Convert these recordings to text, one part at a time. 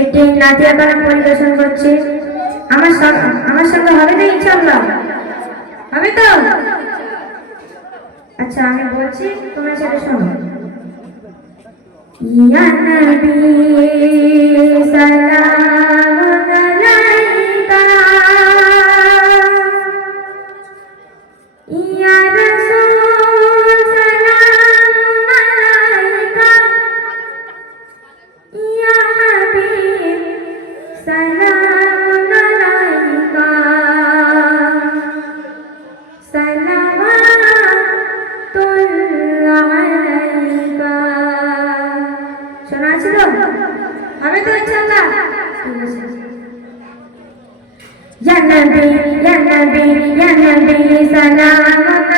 একটি নাতিয়া গান পরিবেশন করছি। আমার সঙ্গে হবে তো ইনশাআল্লাহ? হবে তো? আচ্ছা আমি বলছি, তোমরা সেটা শোনো। ইয়া নবী সালাম আলাইকা, ইয়া রাসূল সালাম আলাইকা, ইয়া হাবিব সালাম আলাইকা, সালাওয়াতুল্লাহ আলাইকা। শোনা আছে তো? হবে তো ইনশাআল্লাহ? ইয়া নবী ইয়া নবী ইয়া নবী সালাম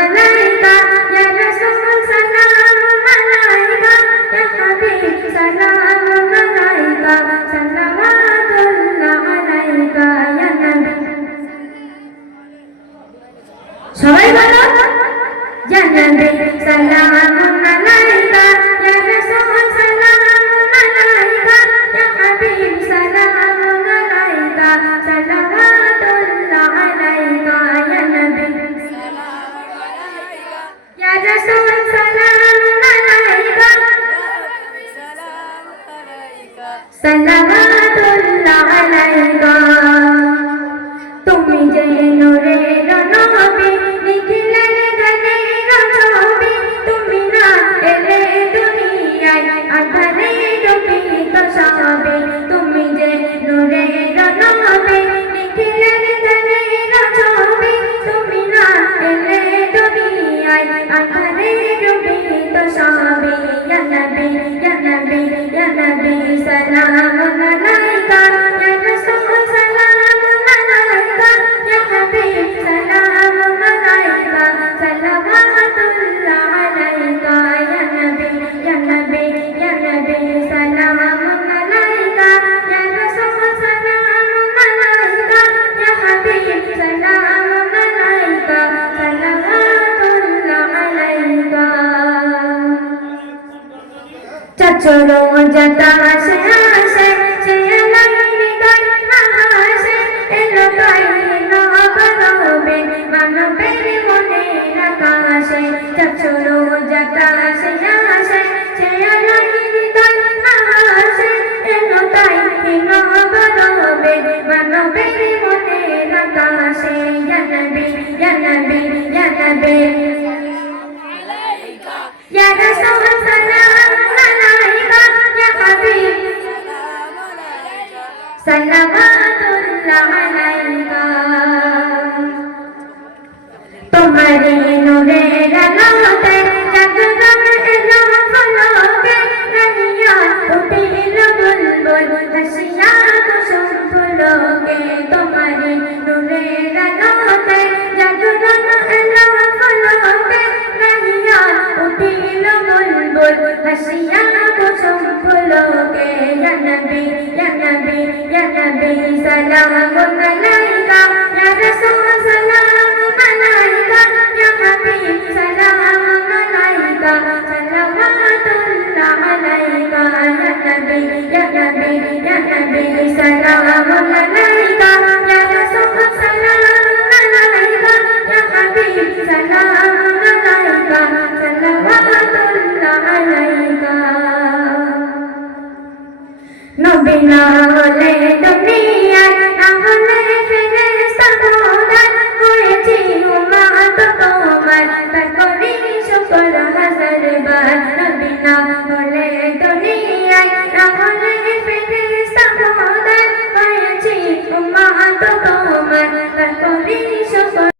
আলাইকা, ইয়া রাসূল সালাম আলাইকা, ইয়া হাবিব সালাম আলাইকা, সালাওয়াতুল্লাহ আলাইকা ইয়া নবী। সবাই বলো, ইয়া নবী সালাম আলাইকা, ইয়া রাসূল সালাম আলাইকা, ইয়া হাবিব সালাম আলাইকা, সালাওয়াতুল্লাহ আলাইকা ইয়া নবী। ইয়া রাসূল সালাম আলাইকা, সালাওয়াতুল্লাহ আলাইকা। তুমি যে নূরের নবী, নিখিলের গানের ছবি, তুমি না এলে দুনিয়ায় আঁধারে ডুবিত সবে। তুমি যে নূরের নবী, নিখিলের গানের ছবি, তুমি না এলে দুনিয়ায় আঁধারে ডুবিত সবে। ইয়া নবী ইয়া নবী ইয়া নবী সালাম আলাইকা, ইয়া রাসূল সালাম আলাইকা, ইয়া হাবিব সালাম আলাইকা, সালাওয়াতুল্লাহ আলাইকা ইয়া নবী ইয়া নবী ইয়া নবী সালাম আলাইকা, ইয়া রাসূল সালাম আলাইকা, ইয়া হাবিব সালাম আলাইকা, সালাওয়াতুল্লাহ আলাইকা। চচলো জটা আসে আসে, সে লাইনি গায় হাসে, এলো গায় এলো গরবে, মানবের মনের আকাশে। চচলো জটা আসে আসে, সে লাইনি গায় হাসে, এলো গায় এলো গরবে, মানবের মনের আকাশে। ইয়া নবী ইয়া নবী ইয়া নবী, ইয়া রাসূল সালাম আলাইকা, ইয়া হাবিব সালাওয়াতুল্লাহ আলাইকা। তোমারে নূরের আলোতে জাগরণ এলো ফলকে, রাহিয়া উঠিল বুলবুল হাসিয়া কুসুম ফুলকে। তোমারে নূরের আলোতে জাগরণ এলো ফলকে, রাহিয়া উঠিল বুলবুল হাসিয়া কুসুম ফুলকে। ইয়া নবী ইয়া নবী ইয়া নবী সালাম আলাইকা, ইয়া রাসূল সালাম আলাইকা, ইয়া হাবিব সালাম আলাইকা, সালাওয়াতুল্লাহ আলাইকা ইয়া নবী ইয়া নবী ইয়া নবী সালাম আলাইকা, ইয়া রাসূল সালাম আলাইকা, ইয়া হাবিব সালাম আলাইকা, সালাওয়াতুল্লাহ আলাইকা। নবী না হলে দুনিয়ায়, না হলে ফেরেশতা খোদার, হয়েছি উম্মত তোমার, তাই করি শুকর হাজার বার। নবী না হলে দুনিয়ায়,